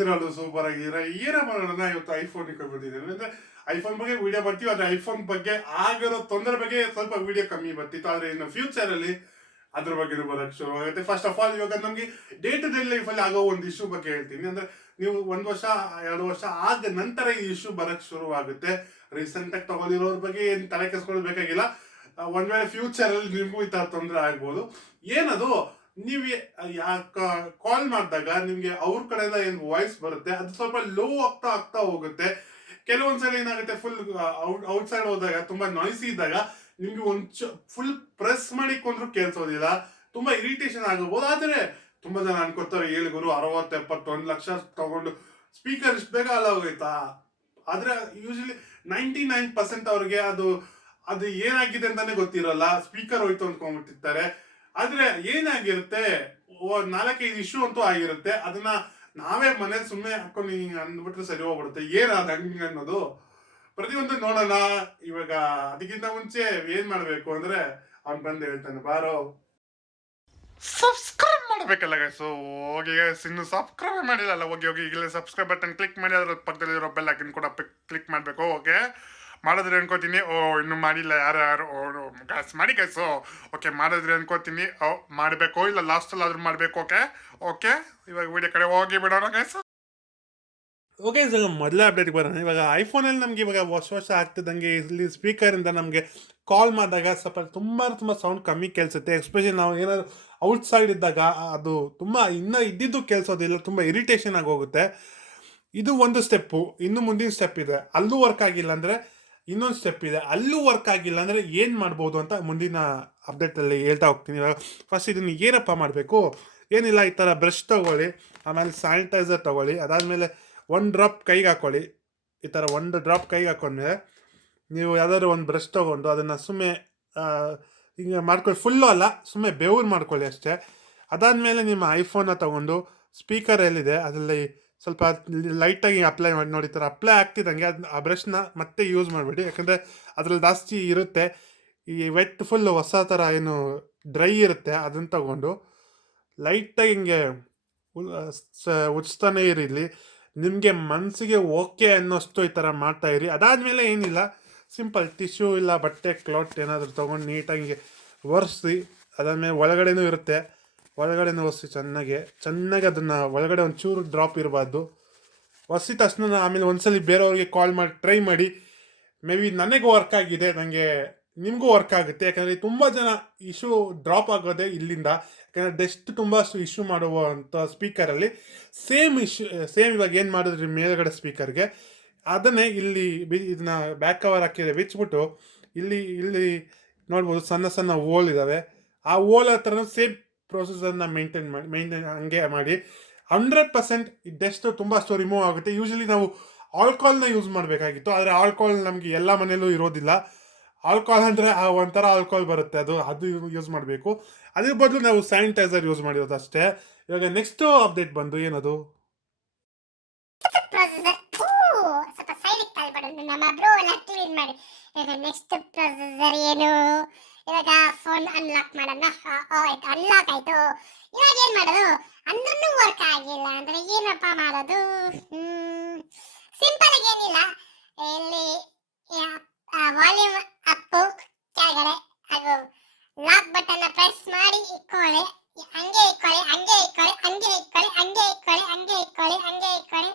ಹೇಗಿದ್ದೀರಲ್ಲ super ಆಗಿದ್ದೀರಾ. ಏನ ಮಾಡೋಣ ಇವತ್ತು ಐಫೋನ್ ಬಂದಿದ್ದೇನೆ ಅಂದ್ರೆ ಐಫೋನ್ ಬಗ್ಗೆ ವಿಡಿಯೋ ಬರ್ತೀವಿ. ಆದ್ರೆ ಐಫೋನ್ ಬಗ್ಗೆ ಆಗಿರೋ ತೊಂದರೆ ಬಗ್ಗೆ ಸ್ವಲ್ಪ ವಿಡಿಯೋ ಕಮ್ಮಿ ಬರ್ತಿತ್ತು. ಆದ್ರೆ ಇನ್ನು ಫ್ಯೂಚರ್ ಅಲ್ಲಿ ಅದ್ರ ಬಗ್ಗೆ ಬರಕ್ ಶುರು ಆಗುತ್ತೆ. ಫಸ್ಟ್ ಆಫ್ ಆಲ್ ಇವಾಗ ನಮ್ಗೆ ಡೇ ಟು ಡೇ ಲೈಫ್ ಅಲ್ಲಿ ಆಗೋ ಒಂದು ಇಶ್ಯೂ ಬಗ್ಗೆ ಹೇಳ್ತೀನಿ. ಅಂದ್ರೆ ನೀವು 1 ವರ್ಷ 2 ವರ್ಷ ಆದ ನಂತರ ಈ ಇಶ್ಯೂ ಬರಕ್ ಶುರು ಆಗುತ್ತೆ. ರೀಸೆಂಟ್ ಆಗಿ ತಗೊಂಡಿರೋದ್ರ ಬಗ್ಗೆ ಏನ್ ತಲೆ ಕೆಸ್ಕೊಳ್ಳಬೇಕಾಗಿಲ್ಲ. ಒಂದ್ ವೇಳೆ ಫ್ಯೂಚರ್ ಅಲ್ಲಿ ನಿಮ್ಗೂ ಈ ತರ ತೊಂದರೆ ಆಗ್ಬೋದು. ಏನದು, ನೀವು ಕಾಲ್ ಮಾಡಿದಾಗ ನಿಮ್ಗೆ ಅವ್ರ ಕಡೆಯಿಂದ ಏನ್ ವಾಯ್ಸ್ ಬರುತ್ತೆ ಅದು ಸ್ವಲ್ಪ ಲೋ ಆಗ್ತಾ ಆಗ್ತಾ ಹೋಗುತ್ತೆ. ಕೆಲವೊಂದ್ಸಲ ಏನಾಗುತ್ತೆ, ಫುಲ್ ಔಟ್ ಸೈಡ್ ಹೋದಾಗ ತುಂಬಾ ನಾಯ್ಸಿ ಇದ್ದಾಗ ನಿಮ್ಗೆ ಫುಲ್ ಪ್ರೆಸ್ ಮಾಡಿ ಕೊಂಡ್ರು ಕೇಳಿಸೋದಿಲ್ಲ. ತುಂಬಾ ಇರಿಟೇಷನ್ ಆಗಬಹುದು. ಆದ್ರೆ ತುಂಬಾ ಜನ ಅನ್ಕೋತಾರೆ, 7 ಗುರು 60-70-1 ಲಕ್ಷ ತಗೊಂಡು ಸ್ಪೀಕರ್ ಇಷ್ಟು ಬೇಗ ಅಲ್ಲ ಹೋಗೈತಾ. ಆದ್ರೆ ಯೂಶಲಿ 99% ಅವ್ರಿಗೆ ಅದು ಅದು ಏನಾಗಿದೆ ಅಂತಾನೆ ಗೊತ್ತಿರಲ್ಲ. ಸ್ಪೀಕರ್ ಹೋಯ್ತು ಅಂದ್ಕೊಂಡ್ಬಿಟ್ಟಿರ್ತಾರೆ. ಆದ್ರೆ ಏನಾಗಿರುತ್ತೆ, 4-5 ಇಶ್ಯೂ ಅಂತೂ ಆಗಿರುತ್ತೆ. ಅದನ್ನ ನಾವೇ ಮನೇಲಿ ಸುಮ್ಮನೆ ಹಾಕೊಂಡು ಹಿಂಗೆ ಅಂದ್ಬಿಟ್ರೆ ಸರಿ ಹೋಗ್ಬಿಡುತ್ತೆ. ಏನಾದ ಹಂಗೆ ಅನ್ನೋದು ಪ್ರತಿಯೊಂದು ನೋಡೋಣ. ಇವಾಗ ಅದಕ್ಕಿಂತ ಮುಂಚೆ ಏನ್ ಮಾಡ್ಬೇಕು ಅಂದ್ರೆ ಅವ್ನ್ ಬಂದು ಹೇಳ್ತಾನೆ, ಬಾರೋ ಸಬ್ಸ್ಕ್ರೈಬ್ ಮಾಡ್ಬೇಕಲ್ಲ ಗೈಸ್. ಹೋಗಿ ಗೈಸ್, ಇನ್ನು ಸಬ್ಸ್ಕ್ರೈಬ್ ಮಾಡಿಲ್ಲ ಹೋಗಿ ಹೋಗಿ ಈಗಲೇ ಸಬ್ಸ್ಕ್ರೈಬ್ ಬಟನ್ ಕ್ಲಿಕ್ ಮಾಡಿ ಅದ್ರ ಪಕ್ಕದಲ್ಲಿರೋ ಬೆಲ್ ಐಕನ್ ಕೂಡ ಕ್ಲಿಕ್ ಮಾಡಬೇಕು. ಓಕೆ, ಮಾಡಿದ್ರೆ ಅನ್ಕೋತೀನಿ. ಇನ್ನು ಮಾಡಿಲ್ಲ ಯಾರು ಗಾಯ್ಸ್, ಮಾಡಿ ಗೈಸು. ಓಕೆ, ಮಾಡಿದ್ರೆ ಅನ್ಕೋತೀನಿ. ಮಾಡಬೇಕು, ಇಲ್ಲ ಲಾಸ್ಟಲ್ಲಿ ಆದ್ರೂ ಮಾಡಬೇಕು. ಓಕೆ ಓಕೆ, ಇವಾಗ ವಿಡಿಯೋ ಕಡೆ ಹೋಗಿ ಬಿಡೋಣ ಗೈಸ್. ಓಕೆ, ಇವಾಗ ಮೊದಲೇ ಅಪ್ಡೇಟ್ಗೆ ಬರೋಣ. ಇವಾಗ ಐಫೋನಲ್ಲಿ ನಮಗೆ ಇವಾಗ ಹೊಸ ಆಗ್ತಿದ್ದಂಗೆ ಇಲ್ಲಿ ಸ್ಪೀಕರಿಂದ ನಮಗೆ ಕಾಲ್ ಮಾಡಿದಾಗ ಸ್ವಲ್ಪ ತುಂಬ ಸೌಂಡ್ ಕಮ್ಮಿ ಕೇಳಿಸುತ್ತೆ. ಎಸ್ಪೆಷಲಿ ನಾವು ಏನಾದ್ರು ಔಟ್ ಸೈಡ್ ಇದ್ದಾಗ ಅದು ತುಂಬ ಇನ್ನೂ ಇದ್ದಿದ್ದು ಕೇಳಿಸೋದಿಲ್ಲ, ತುಂಬ ಇರಿಟೇಷನ್ ಆಗಿ ಹೋಗುತ್ತೆ. ಇದು ಒಂದು ಸ್ಟೆಪ್ಪು. ಇನ್ನು ಮುಂದಿನ ಸ್ಟೆಪ್ ಇದೆ, ಅಲ್ಲೂ ವರ್ಕ್ ಆಗಿಲ್ಲ ಅಂದರೆ ಇನ್ನೊಂದು ಸ್ಟೆಪ್ ಇದೆ. ಅಲ್ಲೂ ವರ್ಕ್ ಆಗಿಲ್ಲ ಅಂದರೆ ಏನು ಮಾಡ್ಬೋದು ಅಂತ ಮುಂದಿನ ಅಪ್ಡೇಟಲ್ಲಿ ಹೇಳ್ತಾ ಹೋಗ್ತೀನಿ. ಇವಾಗ ಫಸ್ಟ್ ಇದನ್ನು ಏನಪ್ಪ ಮಾಡಬೇಕು, ಏನಿಲ್ಲ, ಈ ಥರ ಬ್ರಷ್ ತೊಗೊಳ್ಳಿ, ಆಮೇಲೆ ಸ್ಯಾನಿಟೈಸರ್ ತೊಗೊಳ್ಳಿ, ಅದಾದಮೇಲೆ 1 ಡ್ರಾಪ್ ಕೈಗೆ ಹಾಕೊಳ್ಳಿ. ಈ ಥರ 1 ಡ್ರಾಪ್ ಕೈಗೆ ಹಾಕೊಂಡ್ಮೇಲೆ ನೀವು ಯಾವುದಾದ್ರು ಒಂದು ಬ್ರಷ್ ತೊಗೊಂಡು ಅದನ್ನು ಸುಮ್ಮನೆ ಹಿಂಗೆ ಮಾಡ್ಕೊಳ್ಳಿ. ಫುಲ್ಲು ಅಲ್ಲ, ಸುಮ್ಮನೆ ಬೆವರು ಮಾಡ್ಕೊಳ್ಳಿ ಅಷ್ಟೇ. ಅದಾದಮೇಲೆ ನಿಮ್ಮ ಐಫೋನ್ನ ತೊಗೊಂಡು ಸ್ಪೀಕರ್ ಎಲ್ಲಿದೆ ಅದರಲ್ಲಿ ಸ್ವಲ್ಪ ಲೈಟಾಗಿ ಅಪ್ಲೈ ಮಾಡಿ. ನೋಡಿ, ಈ ಥರ ಅಪ್ಲೈ ಆಗ್ತಿದ್ದಂಗೆ ಆ ಬ್ರಷ್ನ ಮತ್ತೆ ಯೂಸ್ ಮಾಡಿಬಿಡಿ. ಯಾಕಂದರೆ ಅದರಲ್ಲಿ ಜಾಸ್ತಿ ಇರುತ್ತೆ. ಈ ವೆಟ್ ಫುಲ್ಲು ಹೊಸ ಥರ ಏನು ಡ್ರೈ ಇರುತ್ತೆ ಅದನ್ನು ತಗೊಂಡು ಲೈಟಾಗಿ ಹಿಂಗೆ ಉಚ್ತಾನೆ ಇರಲಿ. ನಿಮಗೆ ಮನಸ್ಸಿಗೆ ಓಕೆ ಅನ್ನೋಷ್ಟು ಈ ಥರ ಮಾಡ್ತಾಯಿರಿ. ಅದಾದಮೇಲೆ ಏನಿಲ್ಲ, ಸಿಂಪಲ್ ಟಿಶ್ಯೂ ಇಲ್ಲ ಬಟ್ಟೆ ಕ್ಲಾತ್ ಏನಾದರೂ ತೊಗೊಂಡು ನೀಟಾಗಿ ಒರೆಸಿ. ಅದಾದಮೇಲೆ ಒಳಗಡೆನೂ ಇರುತ್ತೆ, ಒಳಗಡೆನೂ ಒರೆಸಿ ಚೆನ್ನಾಗಿ ಅದನ್ನು ಒಳಗಡೆ ಒಂಚೂರು ಡ್ರಾಪ್ ಇರಬಾರ್ದು. ಒರೆಸಿದ ತಕ್ಷಣ ಆಮೇಲೆ ಒಂದ್ಸಲಿ ಬೇರೆಯವ್ರಿಗೆ ಕಾಲ್ ಮಾಡಿ ಟ್ರೈ ಮಾಡಿ. ಮೇ ಬಿ ನನಗೆ ವರ್ಕ್ ಆಗಿದೆ, ನನಗೆ ನಿಮಗೂ ವರ್ಕ್ ಆಗುತ್ತೆ. ಯಾಕಂದರೆ ತುಂಬ ಜನ ಇಶ್ಯೂ ಡ್ರಾಪ್ ಆಗೋದೇ ಇಲ್ಲಿಂದ. ಯಾಕಂದರೆ ಡಸ್ಟ್ ತುಂಬ ಇಶ್ಯೂ ಮಾಡುವಂಥ ಸ್ಪೀಕರಲ್ಲಿ ಸೇಮ್ ಇವಾಗ ಏನು ಮಾಡಿದ್ರಿ ಮೇಲ್ಗಡೆ ಸ್ಪೀಕರ್ಗೆ ಅದನ್ನೇ ಇಲ್ಲಿ ಇದನ್ನ ಬ್ಯಾಕ್ ಕವರ್ ಹಾಕಿದ್ರೆ ಬಿಚ್ಚಿಬಿಟ್ಟು ಇಲ್ಲಿ ನೋಡ್ಬೋದು ಸಣ್ಣ ಓಲ್ ಇದ್ದಾವೆ. ಆ ಓಲ್ ಹತ್ರನೂ ಸೇಮ್ ಪ್ರೊಸೆಸರ್ನ ಮೇಂಟೈನ್ ಹಂಗೆ ಮಾಡಿ. 100% ಡಸ್ಟ್ ತುಂಬ ರಿಮೂವ್ ಆಗುತ್ತೆ. ಯೂಶಲಿ ನಾವು ಆಲ್ಕೋಹಾಲ್ನ ಯೂಸ್ ಮಾಡಬೇಕಾಗಿತ್ತು, ಆದರೆ ಆಲ್ಕೋಹಾಲ್ ನಮಗೆ ಎಲ್ಲ ಮನೆಯಲ್ಲೂ ಇರೋದಿಲ್ಲ. ಆಲ್ಕೋಹಾಲ್ ಅಂದರೆ ಒಂಥರ ಆಲ್ಕೋಹಾಲ್ ಬರುತ್ತೆ, ಅದು ಯೂಸ್ ಮಾಡಬೇಕು. ಅದ್ರ ಬದಲು ನಾವು ಸ್ಯಾನಿಟೈಸರ್ ಯೂಸ್ ಮಾಡಿರೋದು ಅಷ್ಟೇ. ಇವಾಗ ನೆಕ್ಸ್ಟ್ ಅಪ್ಡೇಟ್ ಬಂದು ಏನದು, ಸ್ವಲ್ಪ ಸೈಡಿಗೆ ತಳ್ಬಿಡೋದು, ನಮ್ಮ ಬ್ರೋ ಎಲ್ಲ ಕ್ಲೀನ್ ಮಾಡಿ. ಇವಾಗ ನೆಕ್ಸ್ಟ್ ಪ್ರೊಸೆಸರ್ ಏನು, ಇವಾಗ ಫೋನ್ ಅನ್ಲಾಕ್ ಮಾಡೋಣ. ಆಯ್ತು, ಅನ್ಲಾಕ್ ಆಯ್ತು. ಇವಾಗ ಏನ್ ಮಾಡೋದು, ಅಂದ್ರೂ ವರ್ಕ್ ಆಗಿಲ್ಲ ಅಂದ್ರೆ ಏನಪ್ಪ ಮಾಡೋದು? ಸಿಂಪಲ್ ಆಗಿ ಏನಿಲ್ಲ, ಇಲ್ಲಿ ವಾಲ್ಯೂಮ್ ಅಪ್ ಕೆಳಗಡೆ ಹಾಗೂ ಲಾಕ್ ಬಟನ್ ಪ್ರೆಸ್ ಮಾಡಿ ಇಟ್ಕೊಳ್ಳಿ. ಹಂಗೆ ಇಟ್ಕೊಳ್ಳಿ, ಹಂಗೆ ಇಟ್ಕೊಳ್ಳಿ, ಹಂಗೆ ಇಟ್ಕೊಳ್ಳಿ, ಹಂಗೆ ಇಟ್ಕೊಳ್ಳಿ, ಹಂಗೆ ಇಟ್ಕೊಳ್ಳಿ, ಹಂಗೆ ಇಟ್ಕೊಳ್ಳಿ.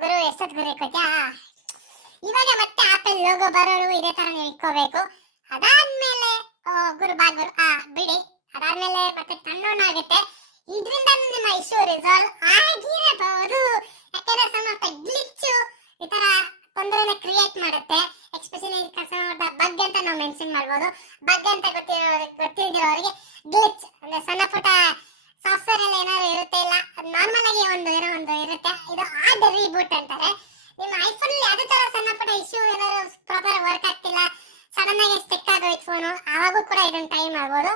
ಗುರು ಎಷ್ಟೊತ್ತು ಗುರು ಇಟ್ಕೊತ್ಯಾ? ಇವಾಗ ಮತ್ತೆ ಆಪಲ್ ಲೋಗೋ ಬರೋರು ಇದೇ ತರ ನೀವು ಇಟ್ಕೋಬೇಕು. ಅದಾದ್ಮೇಲೆ ಗುರು ಬಿಡಿ. ಅದಾದ್ಮೇಲೆ ಮತ್ತೆ ತಣ್ಣೋಣ ಆಗುತ್ತೆ. ಇದರಿಂದ ನಿಮ್ಮ ಇಶ್ಯೂ ರಿಸಾಲ್ವ್ ಆಗಿರಬಹುದು. ಯಾಕಂದ್ರೆ ಸಮ ಗ್ಲಿಚ್ ಈ ತರ ತೊಂದರೆನ ಕ್ರಿಯೇಟ್ ಮಾಡುತ್ತೆ. ಎಸ್ಪೆಷಲಿ ಬಗ್ ಅಂತ ನಾವು ಮೆನ್ಷನ್ ಮಾಡ್ಬೋದು. ಬಗ್ ಅಂತ ಗೊತ್ತಿರೋರಿಗೆ ಗ್ಲಿಚ್ ಅಂದ್ರೆ ಸಣ್ಣ ಪುಟ್ಟ ಸಾಫ್ಟ್ವೇರ್ ಅಲ್ಲಿ ಏನಾದ್ರು ಇರುತ್ತೆ, ಇಲ್ಲ ನಾರ್ಮಲ್ ಆಗಿ ಒಂದು ಇರುತ್ತೆ. ಇದು ಆಡ್ ರೀಬೂಟ್ ಅಂತಾರೆ. ನಿಮ್ಮ ಐಫೋನ್ ಅಲ್ಲಿ ಅದೇ ತರ ಸಣ್ಣ ಪುಟ್ಟ ಇಶ್ಯೂ ಏನಾದ್ರು ಪ್ರಾಪರ್ ವರ್ಕ್ ಆಗ್ತಿಲ್ಲ, ಸಡನ್ ಆಗಿ ಸ್ಟಿಕ್ ಆಗೋಯ್ತು ಫೋನು, ಆವಾಗೂ ಕೂಡ ಇದನ್ನ ಟ್ರೈ ಮಾಡ್ಬೋದು.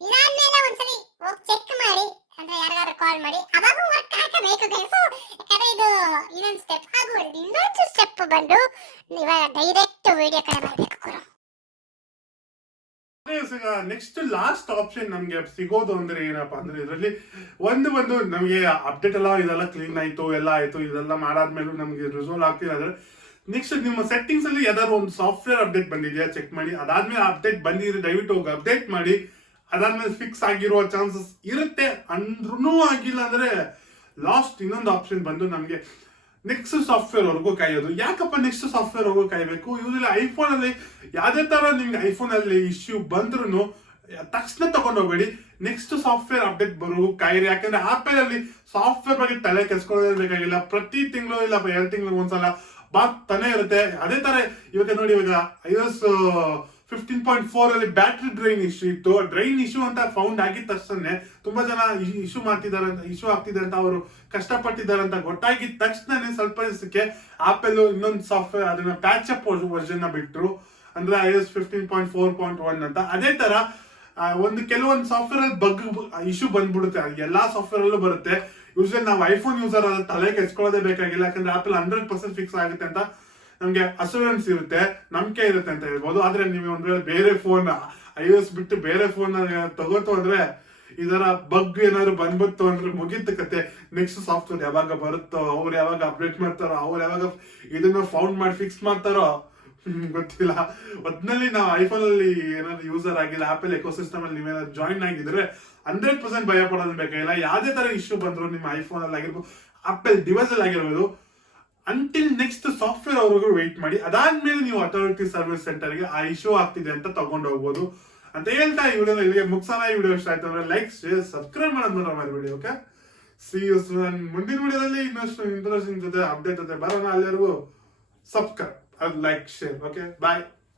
ಇದಾದ್ಮೇಲೆ ಒಂದ್ಸಲಿ ಹೋಗಿ ಚೆಕ್ ಮಾಡಿ, ಅಂದ್ರೆ ಯಾರಿಗಾದ್ರು ಕಾಲ್ ಮಾಡಿ, ಅವಾಗೂ ವರ್ಕ್ ಆಗಬೇಕು ಗೈಸ್. ಯಾಕಂದ್ರೆ ಇದು ಇನ್ನೊಂದು ಸ್ಟೆಪ್ ಹಾಗೂ ಇನ್ನೊಂದು ಸ್ಟೆಪ್ ಬಂದು ಇವಾಗ ಡೈರೆಕ್ಟ್ ವಿಡಿಯೋ ಕಡೆ ಮಾಡಬೇಕು. ಈಗ ನೆಕ್ಸ್ಟ್ ಲಾಸ್ಟ್ ಆಪ್ಷನ್ ನಮ್ಗೆ ಸಿಗೋದು ಅಂದ್ರೆ ಏನಪ್ಪಾ ಅಂದ್ರೆ ಇದರಲ್ಲಿ ಒಂದು ನಮಗೆ ಅಪ್ಡೇಟ್ ಎಲ್ಲ ಇದೆಲ್ಲ ಕ್ಲೀನ್ ಆಯ್ತು ಎಲ್ಲ ಆಯ್ತು, ಇದೆಲ್ಲ ಮಾಡಾದ್ಮೇಲೆ ನಮ್ಗೆ ರಿಸೋಲ್ವ್ ಆಗ್ತಿಲ್ಲ ಅಂದ್ರೆ ನೆಕ್ಸ್ಟ್ ನಿಮ್ಮ ಸೆಟ್ಟಿಂಗ್ಸ್ ಅಲ್ಲಿ ಯಾವ್ದಾದ್ರು ಒಂದು ಸಾಫ್ಟ್ವೇರ್ ಅಪ್ಡೇಟ್ ಬಂದಿದೆಯಾ ಚೆಕ್ ಮಾಡಿ. ಅದಾದ್ಮೇಲೆ ಅಪ್ಡೇಟ್ ಬಂದಿದ್ರೆ ದಯವಿಟ್ಟು ಹೋಗಿ ಅಪ್ಡೇಟ್ ಮಾಡಿ. ಅದಾದ್ಮೇಲೆ ಫಿಕ್ಸ್ ಆಗಿರುವ ಚಾನ್ಸಸ್ ಇರುತ್ತೆ. ಅಂದ್ರೂ ಆಗಿಲ್ಲ ಅಂದ್ರೆ ಲಾಸ್ಟ್ ಇನ್ನೊಂದು ಆಪ್ಷನ್ ಬಂದು ನಮ್ಗೆ ನೆಕ್ಸ್ಟ್ ಸಾಫ್ಟ್ವೇರ್ ವರ್ಗೂ ಕಾಯೋದು. ಯಾಕಪ್ಪ ನೆಕ್ಸ್ಟ್ ಸಾಫ್ಟ್ವೇರ್ ವರ್ಗೂ ಕಾಯಬೇಕು? ಯೂಶಲಿ ಐಫೋನ್ ಅಲ್ಲಿ ಯಾವ್ದೇ ತರ ನಿಮ್ಗೆ ಐಫೋನ್ ಅಲ್ಲಿ ಇಶ್ಯೂ ಬಂದ್ರು ತಕ್ಷಣ ತಗೊಂಡೋಗ್ಬೇಡಿ, ನೆಕ್ಸ್ಟ್ ಸಾಫ್ಟ್ವೇರ್ ಅಪ್ಡೇಟ್ ಬರೋ ಕಾಯಿರಿ. ಯಾಕಂದ್ರೆ ಆಪಲ್ ಅಲ್ಲಿ ಸಾಫ್ಟ್ವೇರ್ ಬಗ್ಗೆ ತಲೆ ಕೆಸ್ಕೊಳ್ಳೋದೇ ಬೇಕಾಗಿಲ್ಲ. ಪ್ರತಿ ತಿಂಗಳು ಇಲ್ಲ 2 ತಿಂಗಳಿಗೆ ಒಂದ್ಸಲ ಬಾಗ್ತಾನೆ ಇರುತ್ತೆ. ಅದೇ ತರ ಇವಾಗ ನೋಡಿ, ಇವಾಗ iOS 15.4 ಅಲ್ಲಿ ಬ್ಯಾಟ್ರಿ ಡ್ರೈನ್ ಇಶ್ಯೂ ಇತ್ತು. ಡ್ರೈನ್ ಇಶ್ಯೂ ಅಂತ ಫೌಂಡ್ ಆಗಿದ ತಕ್ಷಣ ತುಂಬಾ ಜನ ಇಶ್ಯೂ ಆಗ್ತಿದೆ ಅಂತ ಅವರು ಕಷ್ಟಪಟ್ಟಿದ್ದಾರೆ ಅಂತ ಗೊತ್ತಾಗಿದ ತಕ್ಷಣ ಸ್ವಲ್ಪ ದಿವಸಕ್ಕೆ ಆಪಲ್ ಇನ್ನೊಂದು ಸಾಫ್ಟ್ವೇರ್ ಅದನ್ನ ಪ್ಯಾಚ್ ಅಪ್ ವರ್ಷನ್ ಬಿಟ್ರು, ಅಂದ್ರೆ iOS 15.4.1 ಅಂತ. ಅದೇ ತರ ಕೆಲವೊಂದು ಸಾಫ್ಟ್ವೇರ್ ಅಲ್ಲಿ ಬಗ್ ಇಶ್ಯೂ ಬಂದ್ಬಿಡುತ್ತೆ. ಎಲ್ಲಾ ಸಾಫ್ಟ್ವೇರ್ ಅಲ್ಲೂ ಬರುತ್ತೆ. ಯೂಶಲಿ ನಾವು ಐಫೋನ್ ಯೂಸರ್ ಅದ್ರ ತಲೆ ಕೆಚ್ಕೊಳ್ಳೋದೇ ಬೇಕಾಗಿಲ್ಲ. ಯಾಕಂದ್ರೆ ಆಪಲ್ 100% ಫಿಕ್ಸ್ ಆಗುತ್ತೆ ಅಂತ ನಮ್ಗೆ ಅಸೂರೆನ್ಸ್ ಇರುತ್ತೆ, ನಂಬಿಕೆ ಇರುತ್ತೆ ಅಂತ ಹೇಳ್ಬೋದು. ಆದ್ರೆ ನೀವು ಒಂದ್ ವೇಳೆ ಬೇರೆ ಫೋನ್ iOS ಬಿಟ್ಟು ಬೇರೆ ಫೋನ್ ತಗೋತು ಅಂದ್ರೆ ಇದರ ಬಗ್ ಏನಾದ್ರು ಬಂದ್ಬಿಡ್ತು ಅಂದ್ರೆ ಮುಗಿತ ಕತೆ. ನೆಕ್ಸ್ಟ್ ಸಾಫ್ಟ್ವೇರ್ ಯಾವಾಗ ಬರುತ್ತೋ, ಅವ್ರು ಯಾವಾಗ ಅಪ್ಡೇಟ್ ಮಾಡ್ತಾರೋ, ಅವ್ರು ಯಾವಾಗ ಇದನ್ನ ಫೌಂಡ್ ಮಾಡಿ ಫಿಕ್ಸ್ ಮಾಡ್ತಾರೋ ಗೊತ್ತಿಲ್ಲ. ಒಟ್ನಲ್ಲಿ ನಾವು ಐಫೋನ್ ಅಲ್ಲಿ ಏನಾದ್ರು ಯೂಸರ್ ಆಗಿಲ್ಲ, ಆಪಲ್ ಎಕೋಸಿಸ್ಟಮ್ ಅಲ್ಲಿ ನೀವೇನಾದ್ರು ಜಾಯಿನ್ ಆಗಿದ್ರೆ 100% ಭಯ ಪಡೋದು ಬೇಕಾಗಿಲ್ಲ. ಯಾವ್ದೇ ತರ ಇಶ್ಯೂ ಬಂದ್ರು ನಿಮ್ಮ ಐಫೋನ್ ಅಲ್ಲಿ ಆಗಿರ್ಬೋದು, ಆಪಲ್ ಡಿವೈಸ್ ಅಲ್ಲಿ ಆಗಿರ್ಬೋದು, ಅಂಟಿಲ್ ನೆಕ್ಸ್ಟ್ ಸಾಫ್ಟ್ವೇರ್ ಅವ್ರಿಗೂ ವೆಯ್ಟ್ ಮಾಡಿ. ಅದಾದ್ಮೇಲೆ ನೀವು ಅಥಾರಿಟಿ ಸರ್ವಿಸ್ ಸೆಂಟರ್ಗೆ ಆ ಇಶ್ಯೂ ಆಗ್ತಿದೆ ಅಂತ ತಗೊಂಡು ಹೋಗ್ಬೋದು ಅಂತ ಹೇಳ್ತಾ ಈ ವಿಡಿಯೋ ಇಲ್ಲಿಗೆ ಮುಗಿಸೋಣ. ಈ ವಿಡಿಯೋ ಇಷ್ಟ ಆಯ್ತು ಅಂದ್ರೆ ಲೈಕ್, ಶೇರ್, ಸಬ್ಸ್ಕ್ರೈಬ್ ಮಾಡೋದು ಮರಿಬೇಡಿ. Okay, see you soon. ಮುಂದಿನ ವಿಡಿಯೋದಲ್ಲಿ ಇನ್ನಷ್ಟು ಇಂಟ್ರೆಸ್ಟಿಂಗ್ ಜೊತೆ ಅಪ್ಡೇಟ್ ಜೊತೆ ಬರೋಣ. ಅಲ್ಲಿವರೆಗೂ ಸಬ್ಸ್ಕ್ರೈಬ್, ಲೈಕ್, ಶೇರ್. ಓಕೆ, ಬಾಯ್.